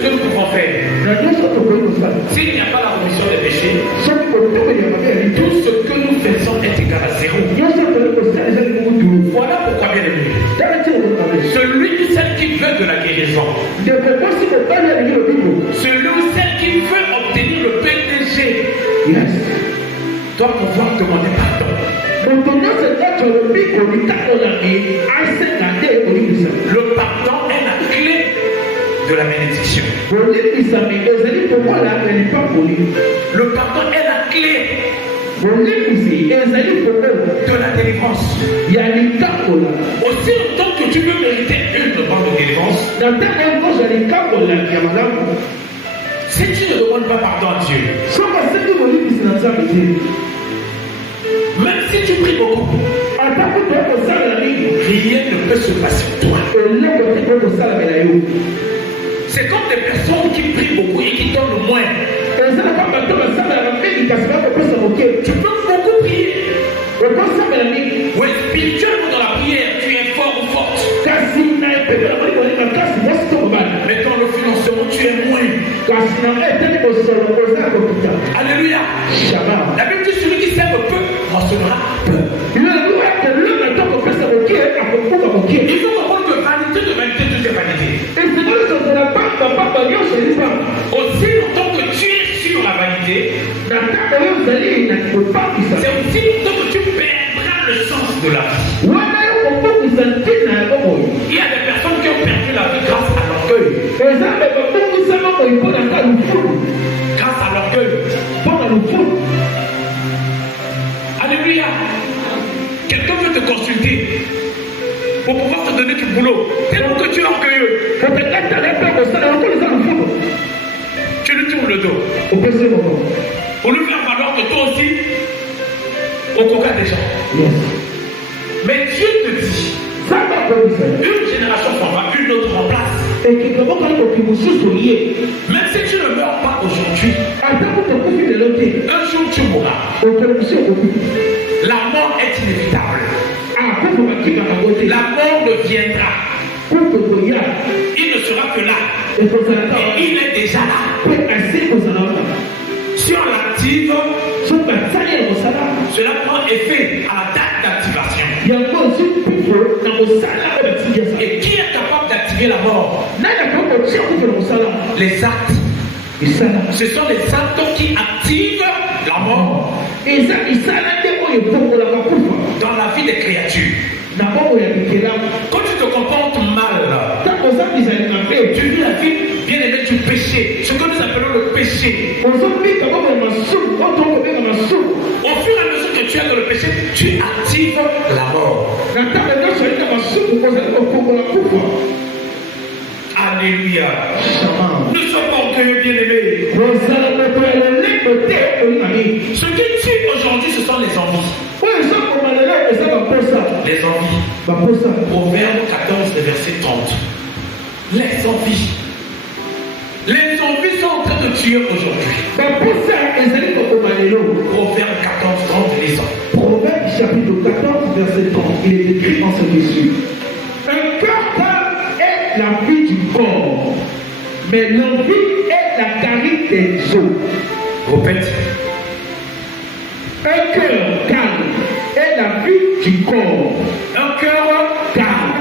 que nous pouvons faire, s'il n'y a pas la rémission des péchés, tout ce que nous faisons est égal à zéro. Voilà pourquoi, bien aimé, celui ou celle qui veut de la guérison, celui ou celle qui veut obtenir le PDG, doit pouvoir demander pardon. Le pardon est la clé de la bénédiction. Le pardon est la clé de la délivrance. Aussi longtemps que tu veux mériter une demande de délivrance, si tu ne demandes pas pardon à Dieu, même si tu pries beaucoup, rien ne peut se passer pour toi. C'est comme des personnes qui prient beaucoup et qui donnent moins. Tu peux beaucoup prier. Oui, spirituellement dans la prière, tu es fort ou forte. Mais dans le financement, tu es moins. Alléluia. La Bible dit celui qui sème peu recevra peu. Il faut comprendre que vanité de vanité, tout est vanité. Aussi longtemps que tu es sur la vanité, c'est aussi longtemps que tu perdras le sens de la vie. Il y a des personnes qui ont perdu la vie grâce à l'orgueil. Grâce à l'orgueil. Alléluia. Quelqu'un veut te consulter pour pouvoir te donner du boulot. Tellement que tu es orgueilleux. Tu lui tournes le dos. Pour lui faire valoir que toi aussi, au coca des gens. Mais Dieu te dit, une génération s'en va, une autre remplace. Même si tu ne meurs pas aujourd'hui, un jour tu mourras. La mort est inévitable. La mort ne viendra. Il ne sera que là. Et il est déjà là. Si on l'active, cela prend effet à la date d'activation. Et qui est capable d'activer la mort? Les actes. Ce sont les actes qui activent la mort dans la vie des créatures. Quand tu te comportes mal, tu vis la vie bien aimée du péché, ce que nous appelons le péché. Au fur et à mesure que tu es dans le péché, tu actives la mort. Alléluia. Nous sommes orgueilleux, bien-aimés. Ce qui tue aujourd'hui, ce sont les envies. Les envies. Proverbe 14, verset 30. Les envies. Les envies sont en train de tuer aujourd'hui. Proverbe 14, 30, lisons. Proverbe chapitre 14, verset 30. Il est écrit en ce dessus. Un cœur calme est la vie du corps, mais l'envie est la carie des os. Répète. Un cœur calme est la vie du corps. Un cœur calme.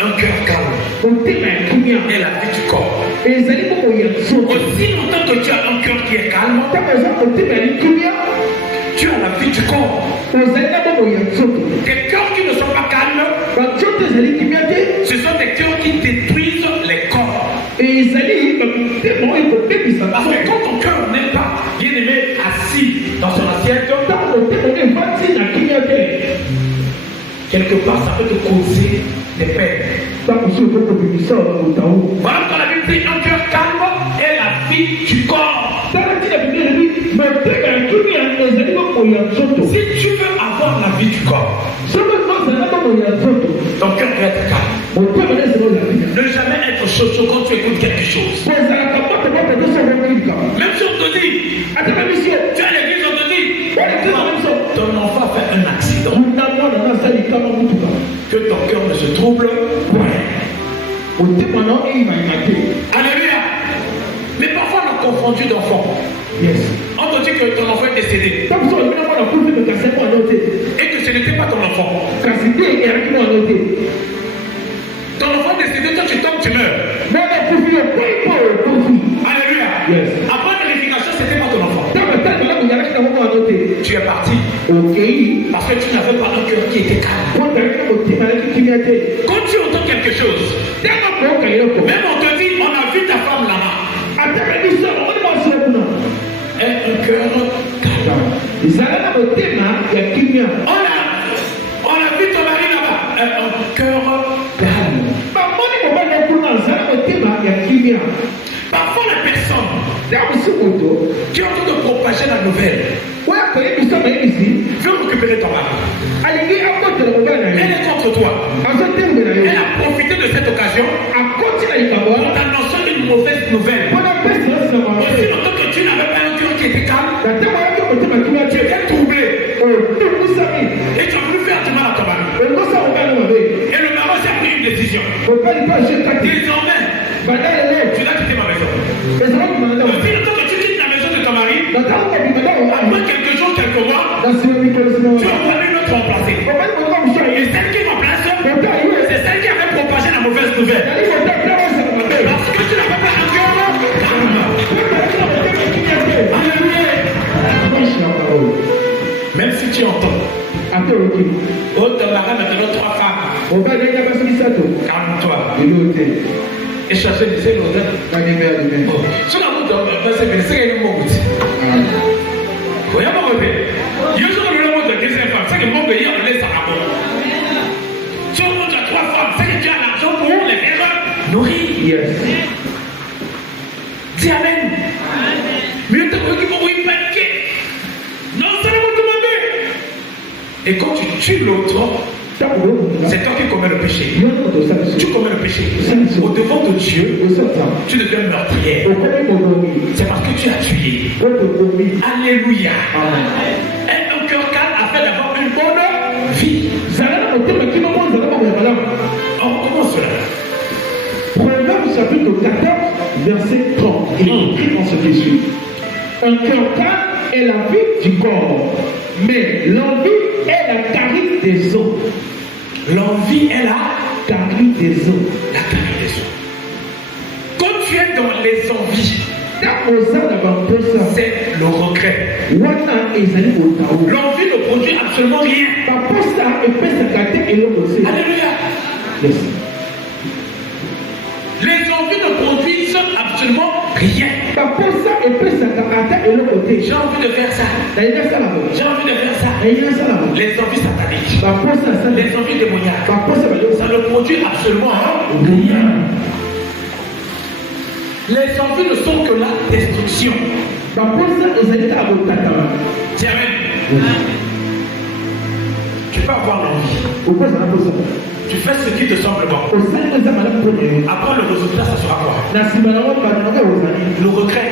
Un cœur calme est la vie du corps. Aussi longtemps que tu as un cœur qui est calme, tu as la vie du corps. Des cœurs qui ne sont pas calmes, ce sont des cœurs qui détruisent les corps. Parce que quand ton cœur n'est pas bien aimé assis dans son assiette, quelque part ça peut te causer des peines. Voilà quand la Bible dit un cœur calme est la vie du corps. Si tu veux avoir la vie du corps, ton cœur doit être calme. Ne jamais être chaud quand tu écoutes quelque chose. Même si on te dit, tu as l'église, on te dit, ton enfant a fait un accident. Que ton cœur ne se trouble point. Alléluia. Mais parfois on a confondu d'enfants. Yes. On te dit que ton enfant est décédé. Et que ce n'était pas ton enfant. Ton enfant est décédé, toi tu tombes, tu meurs. Alléluia. Yes. Après vérification, c'était pas ton enfant. Tu es parti. Parce que tu n'avais pas un cœur qui était calme. Quand tu entends quelque chose, même on te dit, on a vu ta femme là-bas. Et un cœur calme. On a vu ton mari là-bas. Un cœur calme. Parfois les personnes qui ont envie de propager la nouvelle veulent récupérer ton mari. Elle est contre toi. Elle a profité de cette occasion pour t'annoncer une mauvaise nouvelle. Aussi longtemps que tu n'avais pas un cœur qui était calme, tu étais troublé. Et tu as voulu faire du mal à ton mari. Et le mari s'est pris une décision. Désormais, tu dois quitter ma maison. Aussi longtemps que tu quittes la maison de ton mari, après quelques jours, quelques mois, tu vas voir une autre remplacée. Et celle qui remplace, c'est celle qui avait propagé la mauvaise nouvelle. Parce que tu n'avais pas un cœur calme. Alléluia. Même si tu entends, oh, ton mari maintenant 3 femmes. Calme-toi. Et chercher de ces l'odeur. Ce qu'on a dit, c'est que c'est une mauvaise. Il y a pas de il y a toujours le monde de deuxième femme. C'est que mon pays, on laisse à la mort. Si on monte à 3 femmes, c'est que tu as l'argent pour les faire nourrir. Dis Amen. Mais tu as qui vont y paniquer. Non, c'est le monde de ma mère. Et quand tu tues l'autre, c'est toi qui commets le péché. Tu commets le péché. Au devant de Dieu, tu deviens meurtrier. C'est parce que tu as tué. Alléluia. Et un cœur calme afin d'avoir une bonne vie. Oh, comment cela? Proverbe chapitre 14, verset 30. Il est écrit en ce qui suit. Un cœur calme est la vie du corps, mais l'envie est la carie des os. L'envie est la carie des os. La carie des os. Quand tu es dans les envies, c'est le regret. L'envie ne produit absolument rien. Alléluia. Yes. Les envies ne produisent absolument rien. J'ai envie de faire ça. J'ai envie de faire ça. Les envies sataniques. Les envies démoniaques. Ça ne produit absolument rien. Les envies ne sont que la destruction. Tiens, tu peux avoir l'envie. Tu fais ce qui te semble bon. Après le résultat, ça sera quoi? Le regret.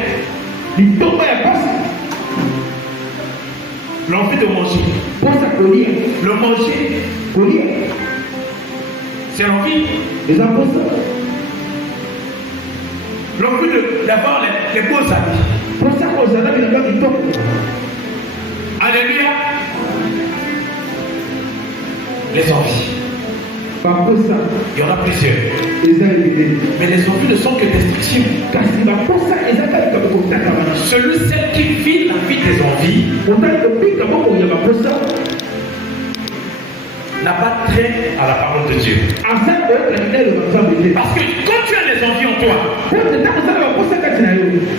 L'envie de manger. Le manger. C'est l'envie. L'envie d'avoir les beaux amis. Alléluia. Les envies. Il y en a plusieurs. Mais les envies ne sont que destructives. Celle qui vit la vie des envies n'a pas trait à la parole de Dieu. Parce que quand tu as les envies en toi,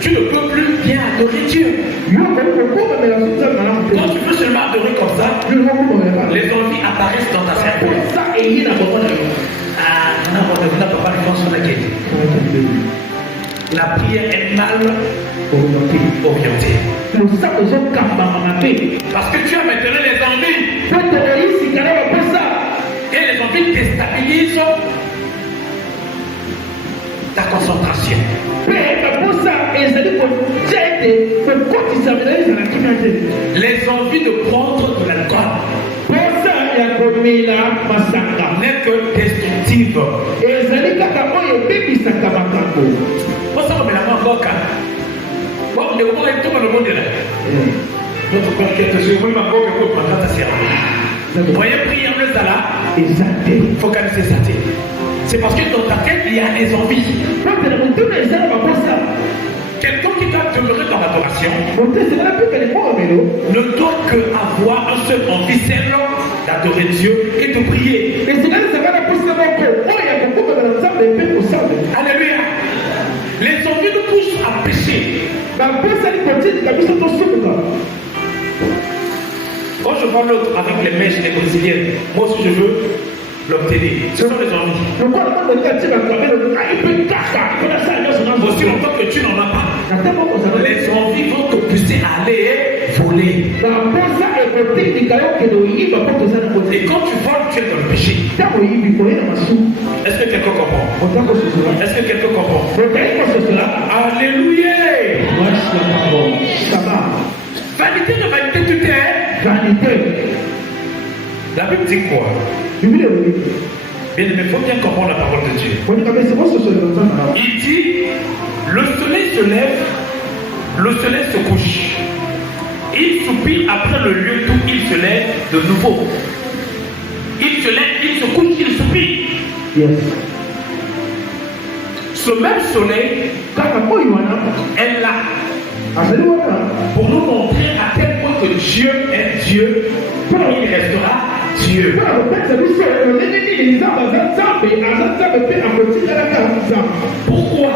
tu ne peux plus bien adorer Dieu. Quand tu veux seulement adorer comme ça, les envies apparaissent dans ta cerveau. La prière est mal orientée. Parce que tu as maintenant les envies. Et les envies déstabilisent ta concentration. Les envies de prendre de l'alcool n'est que destructive. ebebisaka makambo. Pour ça, on met la main encore calme. Bon, on est au moins tout le monde est là. Notre Père qui est aux cieux, moi, ma boque est pour prendre ta sœur. Vous voyez, prier en le Zala, focaliser sa tête. C'est parce que dans ta tête, il y a des envies. Quelqu'un qui doit demeurer dans l'adoration ne doit que avoir un seul envie, c'est d'adorer Dieu et de prier. Alléluia. Les envies nous poussent à pécher. Quand je vois l'autre avec les mèches et les brésiliennes, moi aussi je veux l'obtenir. Ce sont les envies. Aussi longtemps que tu n'en as pas, les envies vont te pousser à aller voler. Et quand tu voles, tu es dans le péché. Est-ce que quelqu'un comprend? Est-ce que quelqu'un comprend? Alléluia. Vanité de vanité, tu t'es. Vanité. La Bible dit quoi? Bien aimé, il faut bien comprendre la parole de Dieu. Il dit, le soleil se lève, le soleil se couche. Il soupire après le lieu d'où il se lève de nouveau. Il se lève, il se couche, il soupire. Yes. Ce même soleil est là pour nous montrer à quel point que Dieu est Dieu, pour il restera Dieu. Pourquoi?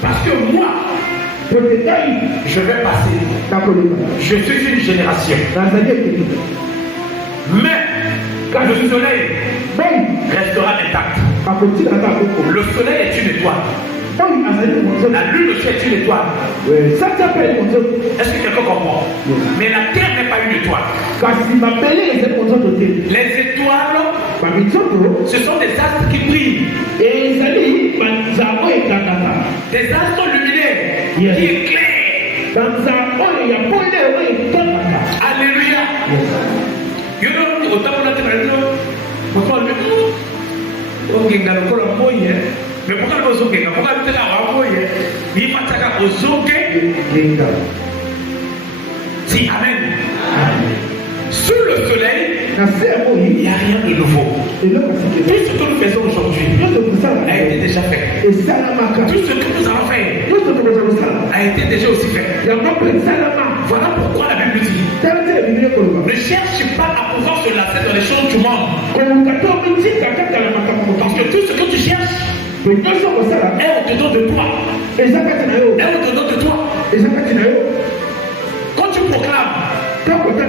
Parce que moi, je vais passer. Je suis une génération. Mais le soleil restera intact. Le soleil est une étoile. La lune aussi est une étoile. Est-ce que quelqu'un comprend? Mais la terre n'est pas une étoile. Les étoiles, ce sont des astres qui brillent. Des astres lumineux qui éclairent. Alléluia. Mais pourquoi le zogue? Pourquoi le téléphone? Il va t'attaquer au zogue. Si, amen. Sous le soleil, il n'y a rien de nouveau. Tout ce que nous faisons aujourd'hui a été déjà fait. Tout ce que nous allons faire a été déjà aussi fait. Voilà pourquoi la Bible dit, ne cherche pas à pouvoir se lasser dans les choses du monde. Parce que tout ce que tu cherches est au-dedans de toi. Est au-dedans de toi. Quand tu proclames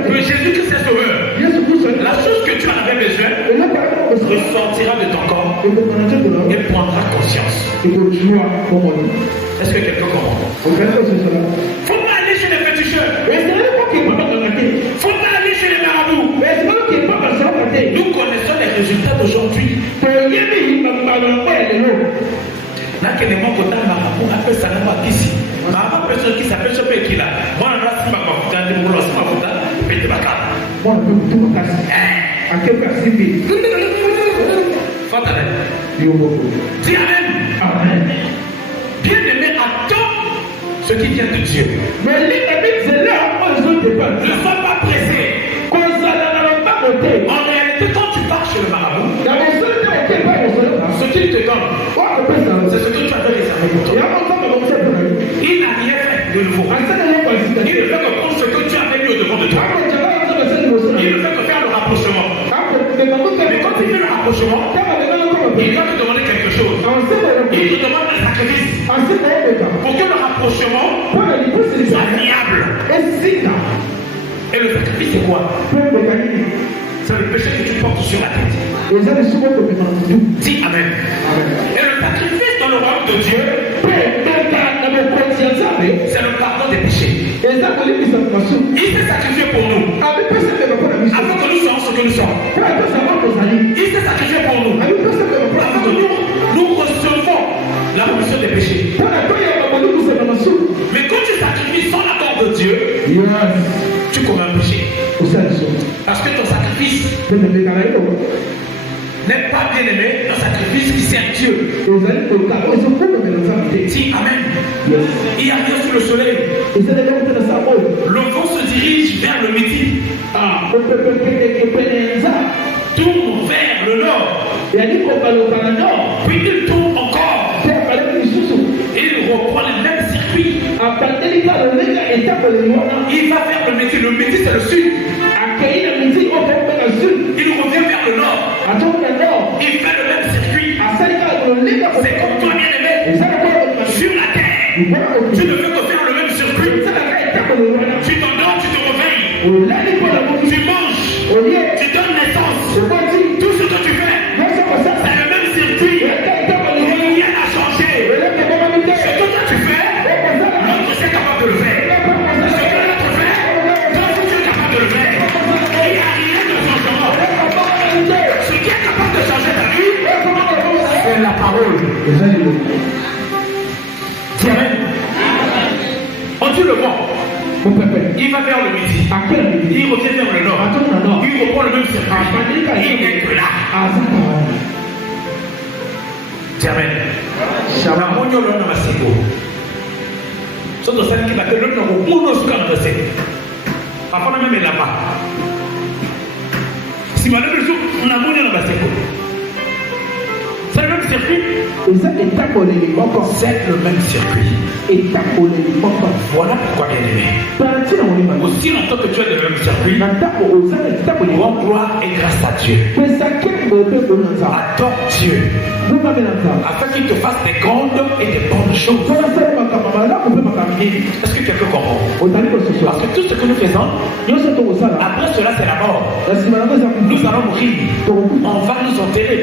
que Jésus-Christ est sauveur, la chose que tu en avais besoin ressortira de ton corps et prendra conscience. Est-ce que quelqu'un comprend? Il ne faut pas aller chez les féticheurs. Il ne faut pas aller chez les marabouts. Nous connaissons les résultats d'aujourd'hui. Là, que les gens qui ont appellent ça ici. Ma personne qui s'appelle ce pays là. Moi, je ne sais pas comment je vais faire. Dis amen. Bien aimé, attends ce qui vient de Dieu. Ne sois pas pressé. En réalité, quand tu pars chez le marabout, ce qu'il te donne, c'est ce que tu avais réservé pour toi. Il n'a rien fait de nouveau. Il ne fait que prendre ce que tu avais mis au devant de toi. Il ne fait que faire le rapprochement. Mais quand il fait le rapprochement, il va te demander quelque chose. Il te demande un sacrifice pour que le rapprochement soit viable. Et le sacrifice, c'est quoi? C'est le péché que tu portes sur la tête. Dis amen. Et le sacrifice dans le royaume de Dieu, c'est le pardon des péchés. Il s'est sacrifié pour nous. Afin que nous soyons ce que nous sommes. Il s'est sacrifié pour nous. Afin que nous recevons la rémission des péchés. Mais quand tu sacrifies sans l'accord de Dieu, tu commets un péché. Parce que ton sacrifice n'est pas bien aimé un sacrifice qui sert Dieu. Si, amen. Il y a Dieu sur le soleil. Le vent se dirige vers le midi. Tourne vers le nord. Puis il tourne encore. Il reprend le même circuit. Il va vers le midi. Le midi c'est le sud. Il revient vers le nord. Il fait le même circuit. C'est comme toi bien aimé. Sur la terre. Tu ne veux que faire le même circuit. Tu t'endors, tu te réveilles. Tu manges. Tu donnes naissance. Tout ce que tu fais, c'est le même circuit. Rien n'a changé. Ce que toi tu fais, l'autre c'est capable de le faire. Ce que l'autre fait, toi tu es capable de le faire. Il n'y a rien de changement. Ce qui est capable de changer ta vie, c'est la parole. Dis amen. On dit le vent. Il va vers le midi. Il revient vers le nord. Il reprend le même circuit. Il n'est que là. Dis amen. Soto sani qui battait l'autre dans le monde jusqu'à la recette. Parfois même est là-bas. Si ma lèvre joue, on a mon dans la recette. C'est le même circuit. C'est le même circuit. Voilà pourquoi bien aimé. Aussi longtemps que tu es dans le même circuit, rends gloire et grâce à Dieu. Adore Dieu. Afin qu'il te fasse des grandes et des bonnes choses. Est-ce que quelqu'un comprend? Parce que tout ce que nous faisons, après cela c'est la mort. Nous allons mourir. On va nous enterrer.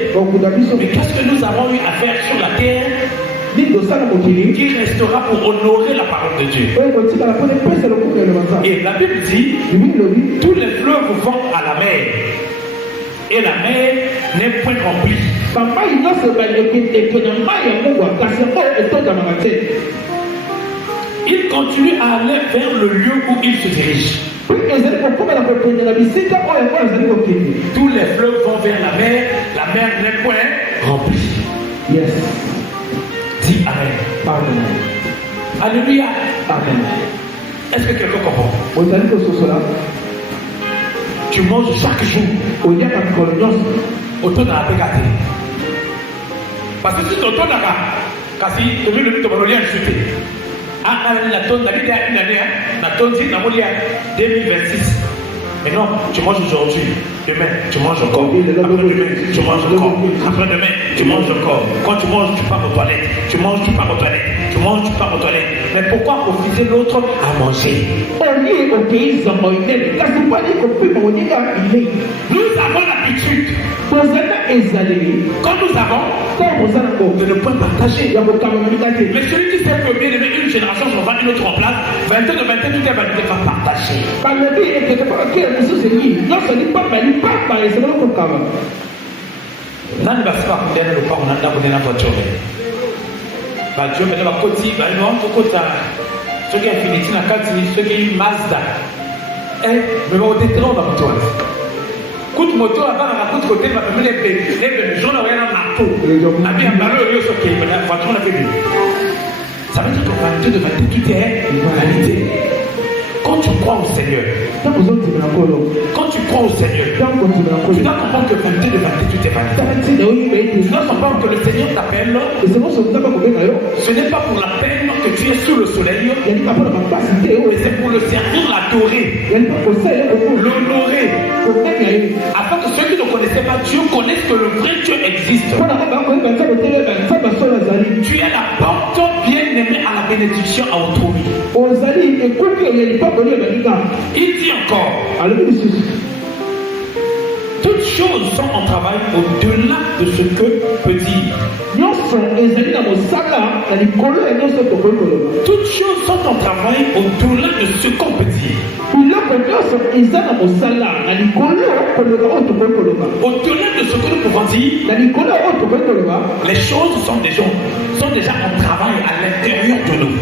Mais qu'est-ce que nous avons eu à faire sur la terre qui restera pour honorer la parole de Dieu? Et la Bible dit, tous les fleuves vont à la mer. Et la mer n'est point remplie. Il continue à aller vers le lieu où il se dirige. Tous les fleuves vont vers la mer n'est point remplie. Yes. Dis amen. Alléluia. Amen. Est-ce que quelqu'un comprend? Tu manges chaque jour. Autour de la pégate. Parce que si tu autour de la pégate, tu veux le lien chuté. La tonne, la vie une année, la tonne dit, la molia 2026. Mais non, tu manges aujourd'hui. Demain, tu manges encore. Après-demain, tu manges encore. Après-demain, tu manges encore. Quand tu manges, tu pars aux toilettes. Tu manges, tu pars aux toilettes. Tu manges, tu pars aux toilettes. Mais pourquoi refuser l'autre à manger? Nous avons l'habitude. Quand nous avons de ne point partager. Mais celui qui sait que bien aimer une génération s'en va une autre en place, 22 de 21, tout est validé par partager. Nani basiba kundena lupango nanda kundena voiture. Dieu me va koti, ba no kokota. Ce qui est Infiniti na kati, ce qui est Mazda. Me va au détruire dans moto. Coup moto avant la route côté va me les gens n'ont rien à marteau. A bien balou yo soké, la voiture n'a fait bien. Ça veut dire que 22 de 22 tout est validé. Quand tu crois au Seigneur, quand tu crois au Seigneur, tu dois comprendre que 22 de 22 tout est validé. Tu dois comprendre que le Seigneur t'appelle. Ce n'est pas pour la peine que tu es sous le soleil, mais c'est pour le servir, l'adorer, l'honorer, afin que ceux qui ne connaissaient pas Dieu connaissent que le vrai Dieu existe. Tu es la porte bien aimée à la bénédiction à autrui. Il dit encore, toutes choses sont en travail au-delà de ce que peut dire. Toutes choses sont en travail au-delà de ce qu'on peut dire. Au-delà de ce que nous pouvons dire, les choses sont déjà en travail à l'intérieur de nous.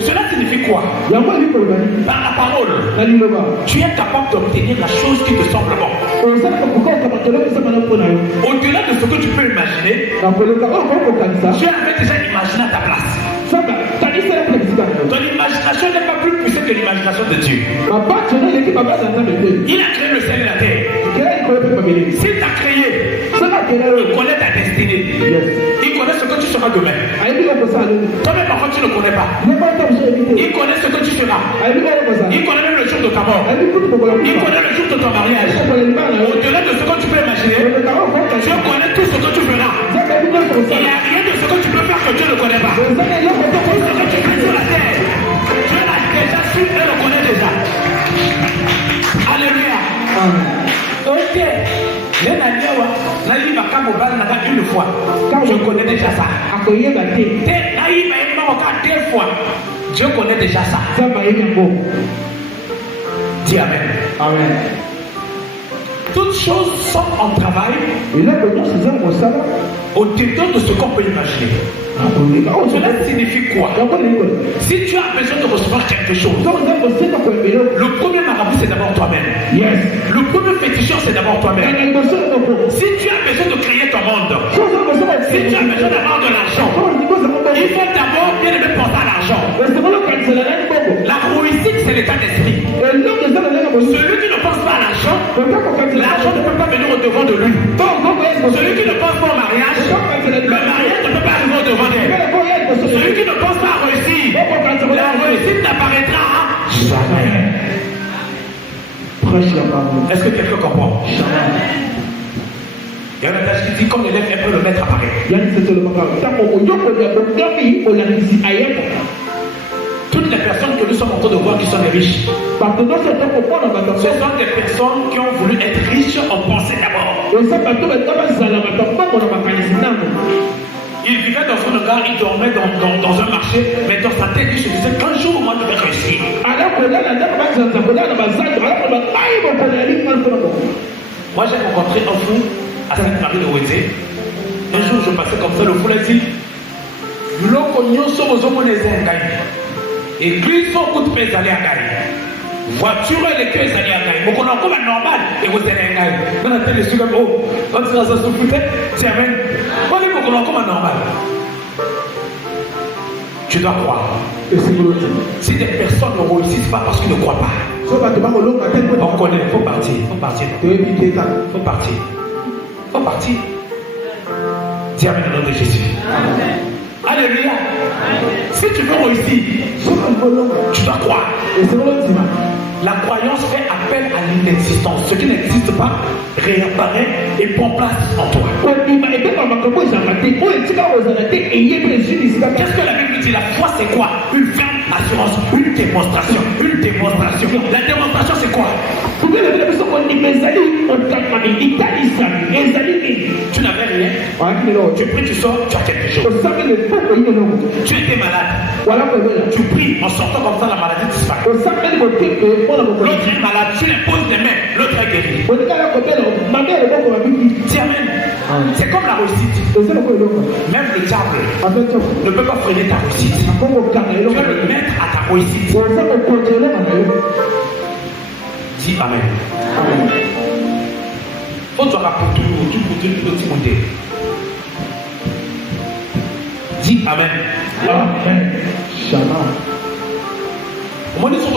Cela signifie quoi? Par la parole, tu es capable d'obtenir la chose qui te semble bon. Au-delà de ce que tu peux imaginer, Dieu avait déjà imaginé à ta place. Ton imagination n'est pas plus poussée que l'imagination de Dieu. Il a créé le ciel et la terre. S'il t'a créé, il connaît ta destinée. Il connaît ce que tu seras demain. Toi-même, parfois, tu ne connais pas. Il connaît ce que tu seras. Il connaît même le jour de ta mort. Il connaît le jour de ton mariage. Au-delà de ce que tu peux imaginer, Dieu connaît tout ce que tu feras. Il n'y a rien de ce que tu peux faire que Dieu ne connaît pas. Tout ce que tu fais sur la terre, Dieu l'a déjà su et le connaît déjà. Alléluia. Ok. Une fois. Je connais déjà ça. Deux fois. Dieu connaît déjà ça. Dis Amen. Amen. Toutes choses sont en travail au-dedans de ce qu'on peut imaginer. Cela signifie quoi? Si tu as besoin de recevoir quelque chose, le premier marabout c'est d'abord toi-même. Yes. Le premier féticheur c'est d'abord toi-même. Si tu as besoin de créer ton monde, si tu as besoin d'avoir de l'argent, il faut d'abord bien aimer penser à l'argent. La réussite c'est l'état d'esprit. Celui qui ne pense pas à l'argent, l'argent ne peut pas venir au-devant de lui. Celui qui ne pense pas au mariage, le mariage ne peut pas arriver au-devant d'elle. Celui qui ne pense pas à réussir, la réussite n'apparaîtra jamais. Prêche la parole. Est-ce que quelqu'un comprend? Il y a un adage qui dit comme l'élève est peu, le maître apparaît. Toutes les personnes que nous sommes en train de voir qui sont des riches, ce sont des personnes qui ont voulu être riches en pensée d'abord. Il vivait dans son regard, il dormait dans un marché, mais dans sa tête, il se disait qu'un jour, moi, je vais réussir. Moi, j'ai rencontré un fou à Sainte-Marie de Wézé. Un jour, je passais comme ça, le fou l'a dit église sans coup de pèse aller à Gaï. Voiture et les queues aller à Gaï. Donc on a comme un normal et vous allez à Gaï. On a tel dessus comme oh, quand tu as ça sous le c'est amen. On est comme un normal. Tu dois croire. Si des personnes ne réussissent pas parce qu'ils ne croient pas, on connaît, il faut partir. Il faut partir. Faut partir. Faut partir. Dis amen au nom de Jésus. Amen. Alléluia. Si tu veux réussir, tu dois croire. La croyance fait appel à l'inexistence. Ce qui n'existe pas réapparaît et prend place en toi. Qu'est-ce que la Bible dit? La foi c'est quoi? Une ferme assurance, une démonstration. Une démonstration. La démonstration c'est quoi? Tu n'avais rien. Tu pries, tu sors, tu as quelque chose. Tu étais malade. Tu pries, en sortant comme ça, la maladie disparaît. L'autre est malade, tu lui poses les mains, l'autre est guéri. Dis amen. C'est comme la réussite. Même le diable ne peut pas freiner ta réussite. Tu vas le mettre à ta réussite. Dis amen. Faut te rapporter du petit modèle. Dis amen. Amen. Shalom. Moi, je suis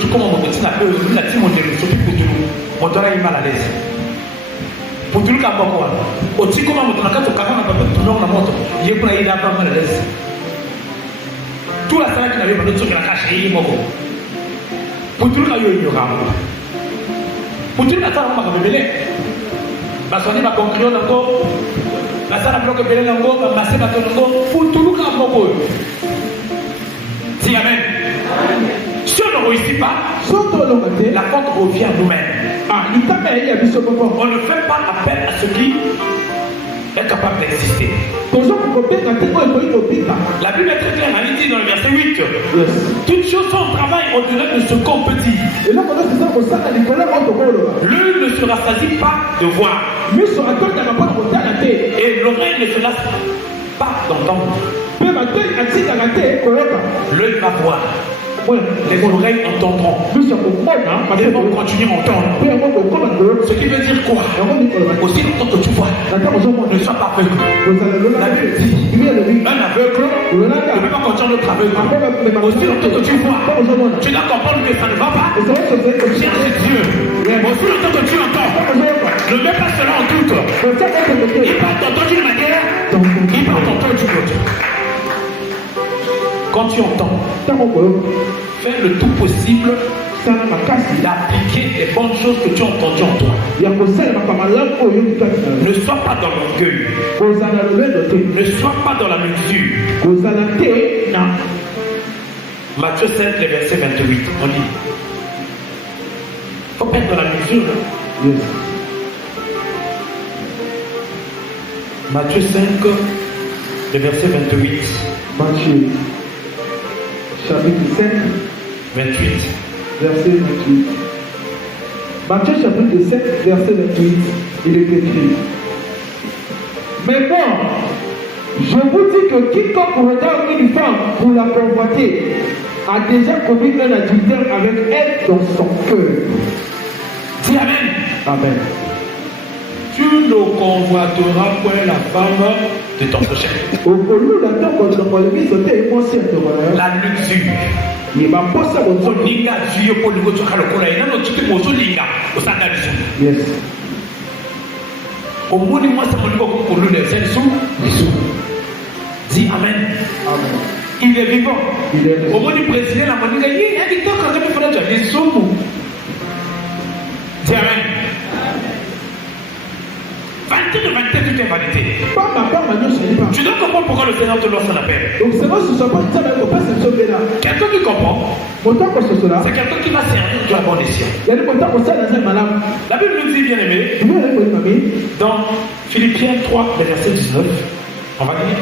tu comment mon petit appelle la team modèle, je suis pour tout. Mon doigt est mal à l'aise. Pour tout le cas, quoi. Aussi, comment mon doigt est tout le monde a moto. Il est pour aller là-bas mal à l'aise. Tout la salle qui n'avait pas de truc à la cache, il est mort. Pour tout le cas, il y aura. Pour tout le cas, ça va pas me parce qu'on va conclure encore. La salle a bloqué Belén encore, va passer encore. Pour tout le cas, encore. Dis amen. Si on ne réussit pas, la porte revient à nous-mêmes. On ne fait pas appel à ce qui est capable d'exister. La Bible est très claire, elle dit dans le verset 8 toutes choses sont en travail au-delà de ce qu'on peut dire. L'œil ne se rassasie pas de voir, et l'oreille ne se lasse pas d'entendre. L'œil va voir. Les oreilles entendront. Ils vont continuer à entendre. Ce qui veut dire quoi? Aussi longtemps que tu vois, ne sois pas aveugle. La Bible dit, un aveugle ne peut pas continuer notre aveugle. Aussi longtemps que tu vois, tu dois comprendre que ça ne va pas. Cherche Dieu. Aussi longtemps que tu entends, ne mets pas cela en doute. Il parle ton d'une manière, il parle ton d'une autre. Quand tu entends, fais le tout possible d'appliquer les bonnes choses que tu as entendues en toi. Ne sois pas dans l'orgueil. Ne sois pas dans la mesure. Matthieu 5, le verset 28. On dit. Il faut pas être dans la mesure. Yes. Matthieu 5, le verset 28. Matthieu, chapitre 5, 28. Verset 28. Matthieu chapitre 5, verset 28, il est écrit. Mais moi, je vous dis que quiconque regarde une femme pour la convoiter a déjà commis un adultère avec elle dans son cœur. Dis Amen. Amen. Tu ne convoiteras point la femme de ton prochain. La luxure. Yes. Dis Amen. Amen. Il est vivant. Il est au moins du président, la monnaie, il y a des temps quand il faut les sommes. Dis Amen. 22 de 27, tout est vanité. Tu dois comprendre pourquoi le Seigneur te lance un appel. Quelqu'un qui comprend, c'est quelqu'un qui va servir de la bonne escient. La Bible nous dit, bien aimé, dans Philippiens 3, verset 19, on va lire.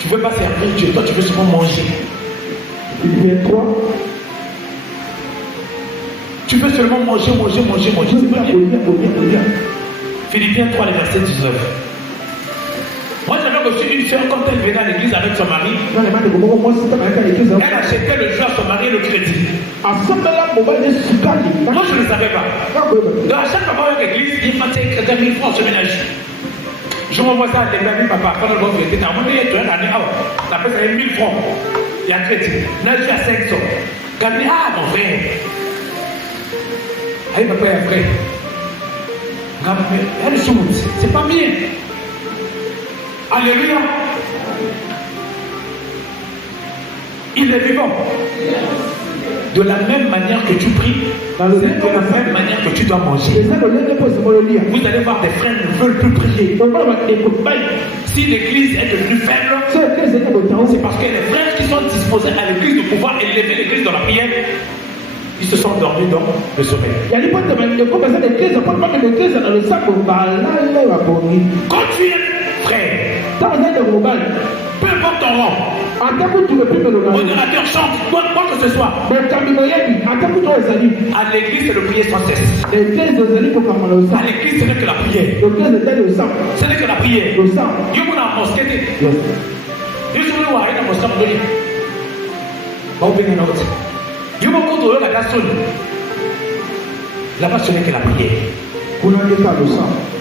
Tu ne veux pas servir Dieu, toi tu veux seulement manger. Philippiens 3. Tu veux seulement manger. C'est pas bien. Philippiens 3, le verset 19. Moi, j'avais reçu une soeur quand elle venait à l'église avec son mari. Elle achetait le jeu à son mari et le crédit. Moi, je ne savais pas. Donc, à chaque fois à l'église, il m'a dit 1000 francs ce ménage. Je m'envoie ça à l'église, papa. Quand on va venir, il y a une année, ça fait 1000 francs. Il y a un crédit. Là, je suis à 500. Quand il dit, ah, mon frère. Aïe, papa est vrai. C'est pas bien. Alléluia. Il est vivant. De la même manière que tu pries, de la même manière que tu dois manger. Vous allez voir des frères ne veulent plus prier. Si l'église est devenue faible, c'est parce que les frères qui sont disposés à l'église de pouvoir élever l'église dans la prière, ils se sont dormis dans le sommeil. Quand tu es frère, peu importe ton rang, modérateur chante, quoi que ce soit, à l'église c'est de prier sans cesse. À l'église ce n'est que la prière. Ce n'est que la prière. Dieu vous a mosqué. Dieu vous a arrêté à mosquer. Là-bas, ce n'est que la prière.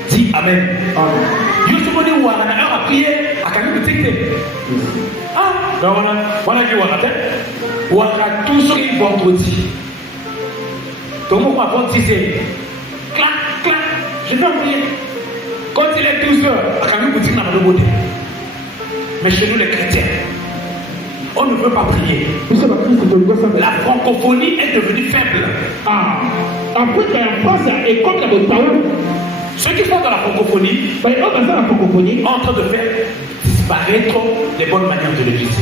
Dis Amen. Dieu se dit où on a heure à prier, à quelqu'un de ticter. Ah, ben on a dit où on a tout ce qui est vendredi. Donc, on va baptiser. Clac, clac, je vais prier. Quand il est 12 heures, à quelqu'un de ticter dans le monde. Mais chez nous, les chrétiens, on ne veut pas prier. La francophonie est devenue faible. Ceux qui font dans la francophonie sont en train de faire disparaître les bonnes manières de l'église.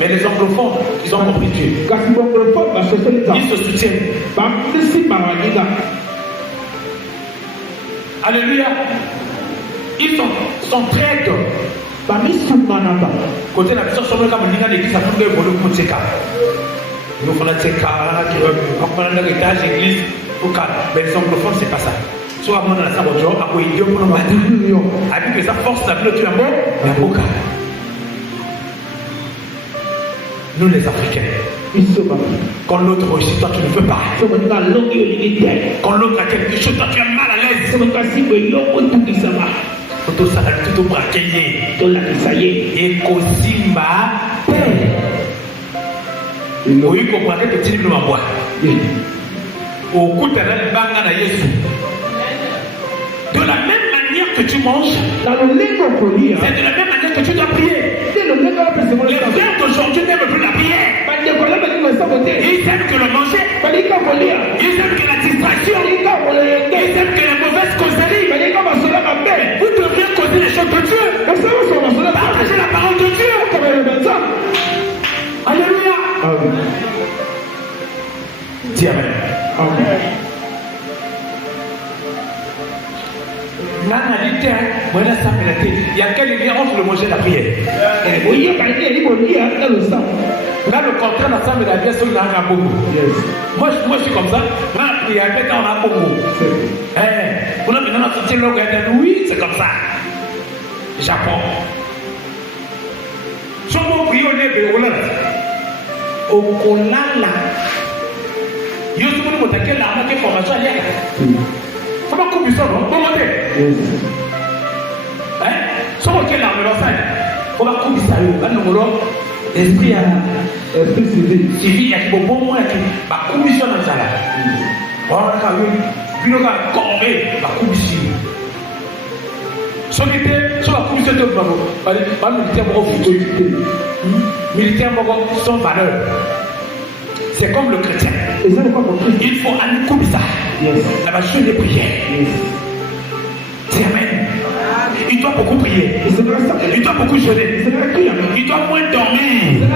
Mais les anglophones, ils ont compris Dieu. Ils se soutiennent. Alléluia. Ils sont traîtres. Côté la mission sur le cas de l'église, ça peut évoluer pour ces cas. Nous faisons ces cas qui reprennent l'étage d'église. Mais les anglophones, c'est pas ça. Soit à mon à sa voiture, à quoi il dit pour le matin. Avec que ça force la vie, tu as mort, la boca. Nous les Africains. Quand l'autre réussit, toi tu ne veux pas. Quand l'autre a quelque chose, toi tu es mal à l'aise. Tout ça, tout braqué. Et Kosimba, oui, qu'on braque petit livre à boire. Au coup de la banga na Yesu. De la même manière que tu manges, c'est de la même manière que tu dois prier. Les frères d'aujourd'hui n'aiment plus la prière. Ils aiment que le manger. Ils aiment que la distraction. Ils aiment que la mauvaise causerie. Vous devriez causer les choses de Dieu. Partagez la parole de Dieu. Alléluia. Dis Amen. Il y a quel lien entre le manger et la prière? Là, le contraire, la femme et la vie, c'est un beaucoup. Moi, je suis comme ça. Là, il y a un peu on a beaucoup. On a maintenant sorti le oui, c'est comme ça. Japon. Si on prie au nez de Hollande, au Kolala, il y a souvent une formation à l'IA. Comment couper ça, non? Comment dire? Si on a l'arme dans ça, on va couper ça. Esprit civil, il y a qui bon moins qui va commission dans ça là. Voilà, quand même, puis on va corrompre la commission. Sur la commission de Babo, pas militaire militaire sans valeur. C'est comme le chrétien. Il faut aller couper ça. La machine de prière. C'est Amen. Il doit beaucoup prier. Il doit beaucoup jeûner. Il doit moins dormir.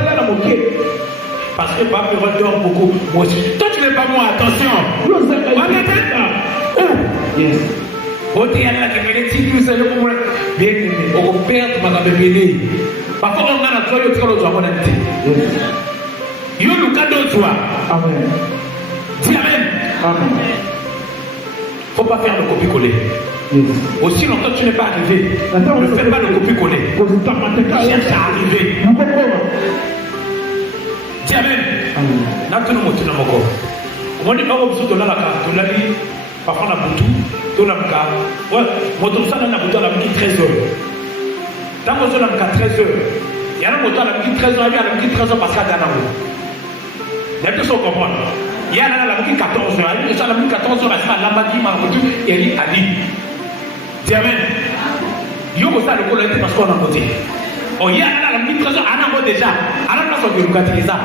Parce que Papa dort beaucoup. Moi aussi. Toi, tu n'es pas moi. Attention. Parfois, on a la joie de faire le droit. Il y a le cadeau de toi. Amen. Dis Amen. Amen. Il ne faut pas faire le copier-coller. Aussi longtemps que tu n'es pas arrivé, ne fais pas le copier-coller. Cherche à arriver. Dis Amen. Là, tu nous montres mon corps. On dit pas que tu as la carte, tu l'as dit, parfois la boutou, tu l'as la ouais, mon tour ça, on a la boutou à la minute 13h. Tant que tu as la 13h, il y a un moto à la minute 13h, il y a la minute 13h parce qu'il y a un amour. Il y a deux choses à comprendre. Il y a la minute 14h, il y a la minute 14h, parce qu'il y a la minute 14h, et il y a Ali. Dis Amen. Il y a ça le collègue parce qu'on a voté. Oh, il y a la minute 13h, on a voté déjà. À la place de ça.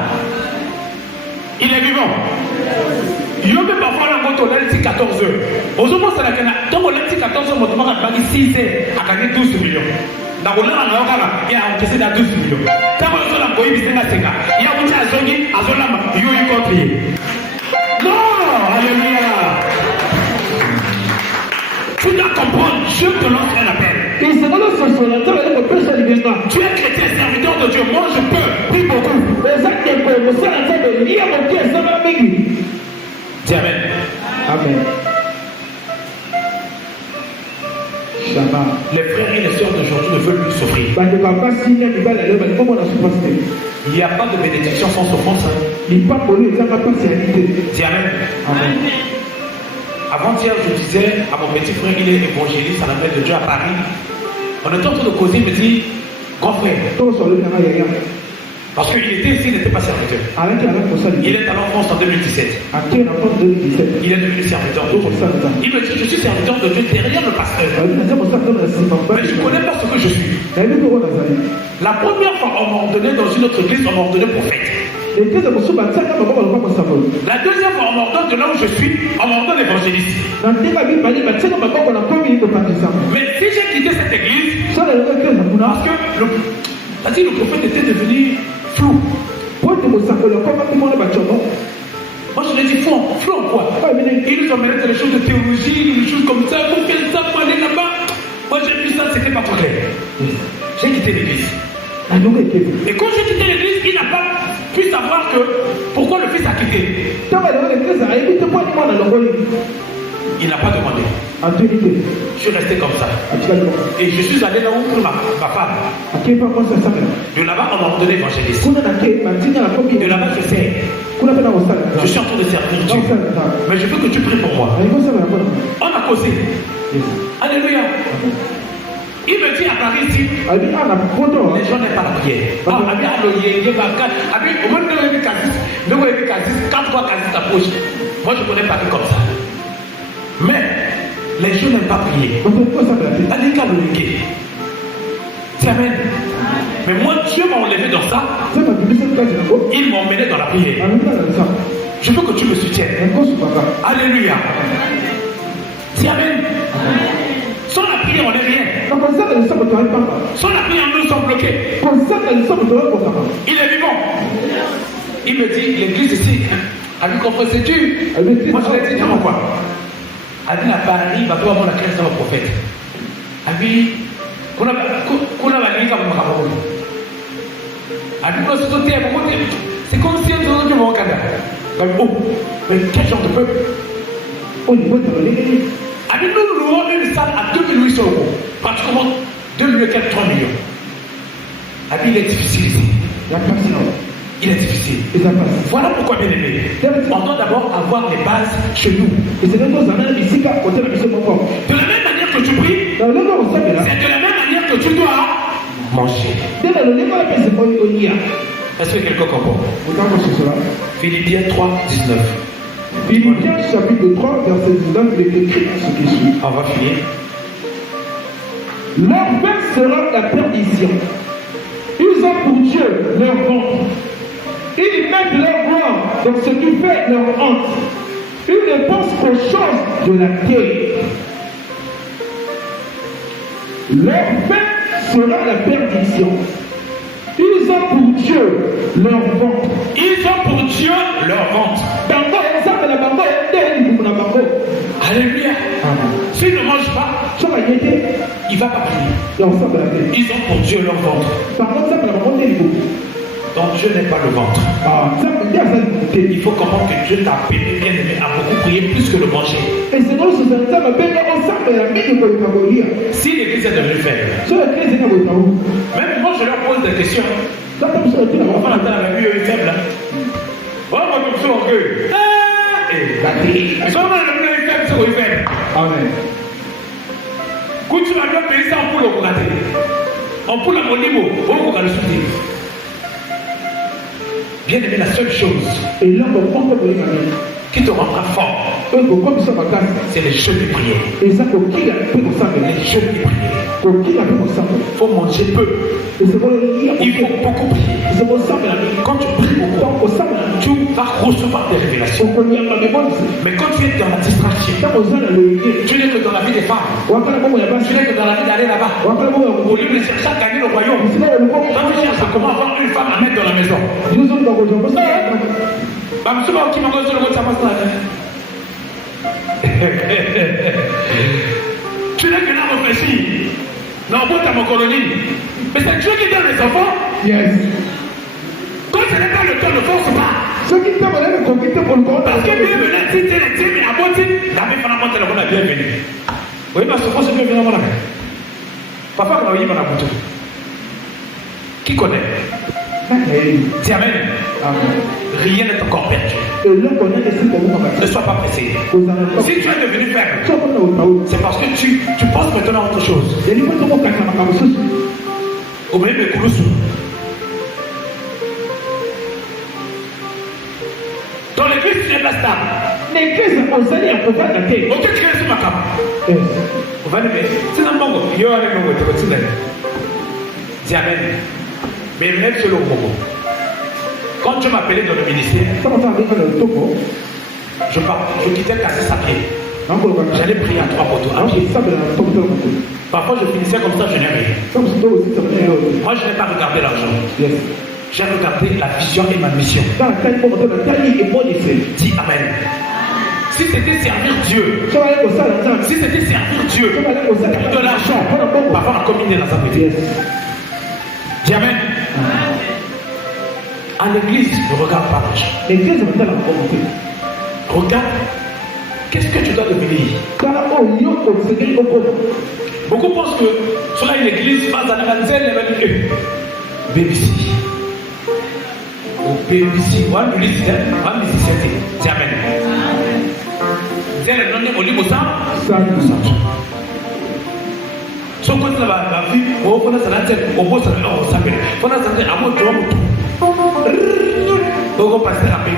Il est vivant. Il y a même parfois un vote au lundi 14h. Aujourd'hui, c'est la canne. Donc, au lundi 14h, on va gagner 6 heures à gagner 12 millions. Dans le monde, il y a encaissé 12 millions. Quand on a envoyé il y a un Zongi, à Zolama, il y a eu contre. Non, alléluia. Tu dois comprendre, Dieu te lance un appel. Tu es chrétien, serviteur de Dieu. Moi, je peux. Oui, beaucoup. Dis Amen. Amen. Les frères et les sœurs d'aujourd'hui ne veulent plus souffrir. Il n'y a pas de bénédiction sans souffrance. Dis Amen. Amen. Avant-hier, je disais à mon petit frère, il est évangéliste à la main de Dieu à Paris. On était en train de causer, il me dit, grand frère. Parce qu'il était ici, il n'était pas serviteur. Il est allé en France en 2017. Il est devenu serviteur de Dieu. Il me dit, je suis serviteur de Dieu derrière le pasteur. Mais je ne connais pas ce que je suis. La première fois, on m'a ordonné dans une autre église, on m'a ordonné prophète. La deuxième fois, on m'ordonne de là où je suis, on m'ordonne évangéliste. Mais si j'ai quitté cette église, parce que le prophète était devenu flou. Moi je lui ai dit flou en quoi? Il nous emmène dans les choses de théologie, des choses comme ça, pour faire ça, pour aller là-bas. Moi j'ai vu ça, c'était pas trop clair. J'ai quitté l'église. Et quand j'ai quitté l'église, il n'a pas pu savoir que pourquoi le fils a quitté. Il n'a pas demandé. Je suis resté comme ça. Et je suis allé là où pour ma femme. De là-bas, on m'a donné évangéliste. De là-bas, je sais. Je suis en train de servir Dieu. Mais je veux que tu pries pour moi. On a causé. Alléluia. Il me dit à Paris ici, les gens n'aiment pas la prière. Moi je connais Paris comme ça. Mais les gens n'aiment pas prier. Amen. Mais moi Dieu m'a enlevé dans ça. Il m'a emmené dans la prière. Je veux que tu me soutiennes. Alléluia. Dis Amen. Sans la prière, on n'est rien. Sans la prière, nous sommes bloqués. Il est vivant. Il me dit, l'église ici, a vu comment c'est dur. Moi, je l'ai dit, non, quoi. A dit, la Paris, va toi, la crise, au prophète. A dit, qu'on a la ligue à mon rapport. A dit, c'est comme si on était au Canada. Oh, mais quel genre de peuple? A dit, nous louons une salle à 2 800 €. Pratiquement 2 millions, 3 millions. A dit, il est difficile ici. Il est difficile. Voilà pourquoi, bien aimé, on doit d'abord avoir les bases chez nous. De la même manière que tu pries, c'est de la même manière que tu dois manger. Est-ce que quelqu'un comprend? Philippiens 3, 19. Philippiens chapitre 3, verset 19, il est écrit ce qui suit. On va finir. Leur fin sera la perdition. Ils ont pour Dieu leur ventre. Ils mettent leur gloire dans ce qui fait leur honte. Ils ne pensent qu'aux choses de la terre. Leur fin sera la perdition. Ils ont pour Dieu leur ventre. Ils ont pour Dieu leur ventre. Alléluia. S'ils ne mangent pas, il ne va pas prier. Ils ont pour Dieu leur ventre. Donc Dieu n'est pas le ventre. Il faut comprendre que Dieu t'a appelé, bien aimé, à beaucoup prier plus que le manger. Si l'église est devenue faible, même moi je leur pose des questions. On va l'entendre avec lui, il est faible. Oh, moi je suis orgueilleux. Amen. Quand tu vas bien payer ça en poule au Kogaté, en poule à mon niveau, au Kogaté. Bien aimé, la seule chose qui te rendra fort, c'est les jeûnes de prière. Les jeûnes de prière. Il faut manger peu. Il faut beaucoup prier. Quand tu pries beaucoup, tu vas recevoir des révélations. Mais quand tu es dans la distraction, tu n'es que dans la vie des femmes, tu n'es que dans la vie d'aller là-bas, au lieu de chercher à gagner le royaume, quand tu cherches à comment avoir une femme à mettre dans la maison. Tu n'es que là réfléchir. Non, bon, t'as mon colonie. Mais c'est Dieu qui donne les enfants. Yes. Quand ce n'est pas le temps, ne force pas. Parce que bienvenue, si tu es les tiens, mais à bon titre, la même femme a la bienvenue. Oui, mais ce c'est bienvenue à la main. Papa, on a eu mon aboutou. Qui connaît? Dis Amen. Rien n'est encore perdu. Ne sois pas pressé. Si tu es devenu faible, c'est parce que tu penses maintenant à autre chose. Au même Koulousou. Dans l'église, tu n'es pas stable. Ok, tu es sur ma cam. On va le mettre. C'est un bon. Yo, allez, bon, tu vas dis Amen. Mais même sur le moment. Quand tu m'appelais dans le ministère, je quittais casser sa pied. J'allais prier à 3 poteaux. Parfois je finissais comme ça, je n'ai rien. Moi je n'ai pas regardé l'argent. J'ai regardé la vision et ma mission. Dis Amen. Si c'était servir Dieu, si c'était servir Dieu, de l'argent, parfois la commune est dans sa vie. Dis Amen. À l'église, ne regarde pas l'argent. Regarde qu'est-ce que tu dois devenir? Beaucoup pensent que cela une église face à la manzelle et BBC. BBC, one musicien, c'est Amen. C'est le nom de Olivier Moussa. Son côté la vie, on va faire la on va faire la s'appelle. On va faire la mot de on va passer la paix.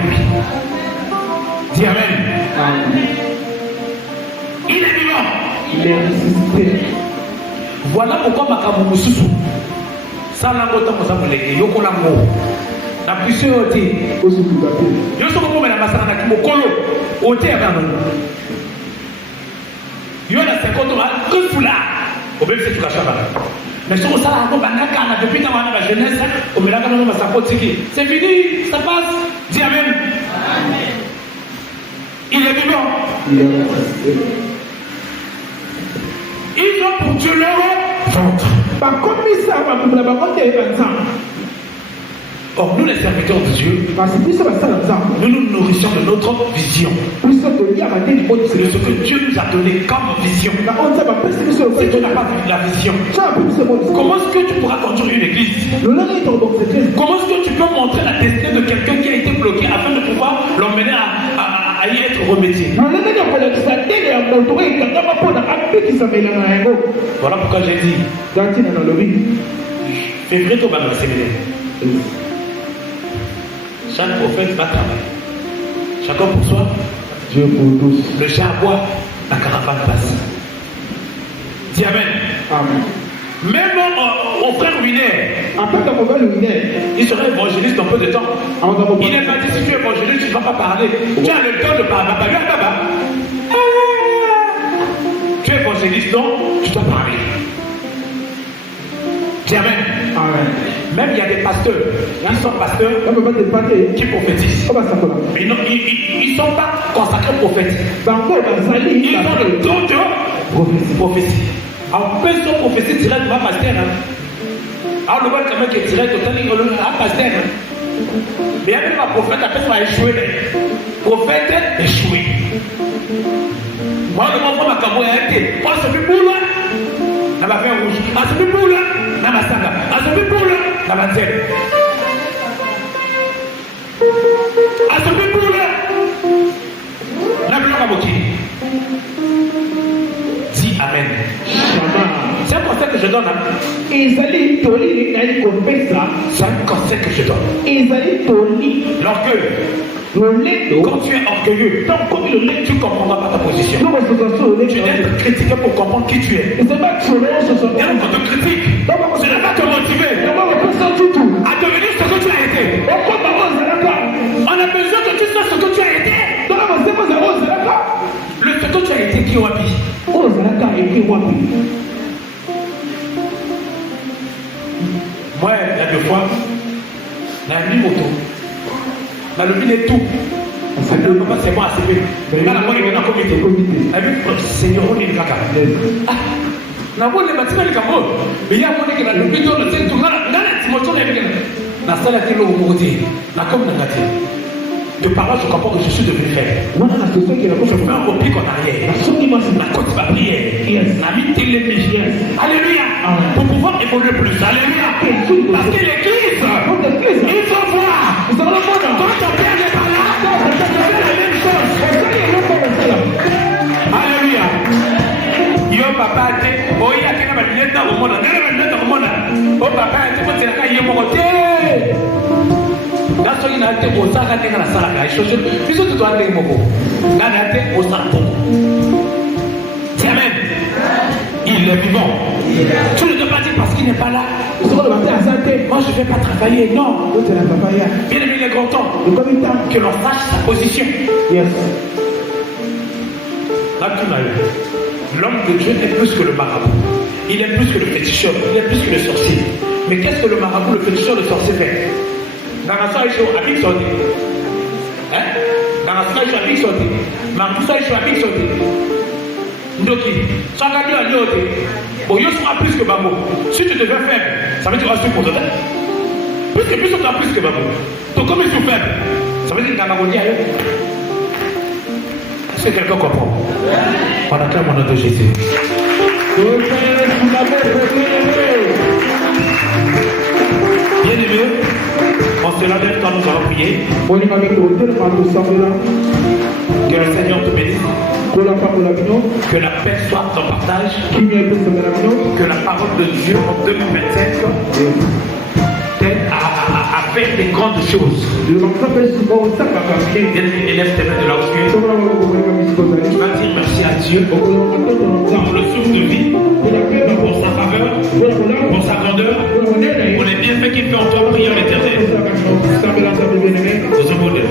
Dis Amen. Il est vivant. Il est ressuscité. Voilà pourquoi Makamu Mususu. Ça n'a pas de temps pour les Yoko Lango. La puissance au thé. Yo so ko mena masana na kimokolo au thé à yo na 50 ans que fula au même c'est tout caché là. Mais sur ça là on banaka na depuis quand on a la jeunesse on met là quand on va s'apotiki. C'est fini, ça passe. Dis amen. Amen. Il est vivant. Il est ressuscité. Ils ont pour Dieu leur ventre. Par contre, ça va pour la banque et or, nous les serviteurs de Dieu, nous nous nourrissons de notre vision. De ce que Dieu nous a donné comme vision. Si tu n'as pas la vision, comment est-ce que tu pourras conduire une église? Comment est-ce que tu peux montrer la destinée de quelqu'un qui a été bloqué afin de pouvoir l'emmener à y être remédié? Voilà pourquoi j'ai dit février, tu vas dans le séminaire. Chaque prophète va travailler. Chacun pour soi. Dieu pour tous. Le chat boit, la caravane passe. Dis Amen. Amen. Même mon frère Winer, il sera évangéliste dans peu de temps. Il n'est pas dit si tu es évangéliste, tu ne vas pas parler. Tu as le temps de parler. Tu es évangéliste, donc tu dois parler. Dis Amen. Amen. Même il y a des pasteurs, ils sont pasteurs qui prophétisent. Mais non, ils ne sont pas consacrés prophètes. Ils ont le don de prophétie. Alors, peu sont prophéties directement pasteur. Alors, le voit quand même qui est direct, à pasteur. Mais il y a même un prophète, après ça va échouer. Prophète échoué. Moi, le moment où ma caméra a été, moi, c'est plus pour là. On va faire rouge. Ah, c'est plus pour là. Na masanga, azobi pula na manzele. Azobi pula na bloka boki. Dis Amen. C'est un conseil que je donne. C'est un conseil que je donne. L'orgueil. Quand tu es orgueilleux, tu ne comprendras pas ta position. Tu dois être critiqué pour comprendre qui tu es. Et quand on te critique, cela va te motiver à devenir ce que tu as été. On a besoin que tu sois ce que tu as été. Le ce que tu as été qui est wapi. Moi, il y a 2 fois, dans une moto, dans le vide tout. C'est bon, assez bien. Mais dans la moto, il y a un comité. Seigneur, on est le caca. Na wole matina ni kamo biya wole ke na lubito no sentu ngana timoto na yeke na sala tilo moti na comme na ngati de parole je comprends que je suis devenu frère je fais un repli en arrière na côté ma prière na mi télé alléluia pour pouvoir évoluer plus alléluia parce que l'église il faut voir quand ton père n'est pas là c'est la même chose alléluia yo papa te oya kena balileta komona ngana balileta komona o papa te ko tsela ka ye moko te na soki na te ko saka te na sala ka chose biso te doit ndenge moko ngana te o sala poko. Amen. Il est vivant. Tu ne dois pas dire parce qu'il n'est pas là. Moi je ne vais pas travailler. Non. Bien aimé, il est content que l'on sache sa position. Yes. L'homme de Dieu est plus que le marabout. Il est plus que le féticheur. Il est plus que le sorcier. Mais qu'est-ce que le marabout, le féticheur, le sorcier fait? Dans la soirée, je suis à Big Sauté. Dans la soirée, je suis à Big Sauté. Dans la soirée, je suis à Big Sauté. Ndoki. Ça va dire à l'autre. Bon, il y a plus que Babo. Si tu deviens faible, ça veut dire que tu vas pour toi. Plus que tu as plus que Babo. Donc, comme ils sont faibles, ça veut dire que tu as Est-ce que quelqu'un comprend? On acclame au nom de Jésus. Bien-aimés, on se lève quand nous allons prier. Que le Seigneur te bénisse. Que la paix soit ton partage. Que la parole de Dieu en 2025 t'aide à faire des grandes choses. Élève tes mains de l'obscur. Tu vas dire merci à Dieu pour le souffle de vie, pour sa faveur, pour sa grandeur, pour les bienfaits qu'il fait en toi, prions l'Éternel. Nous avons des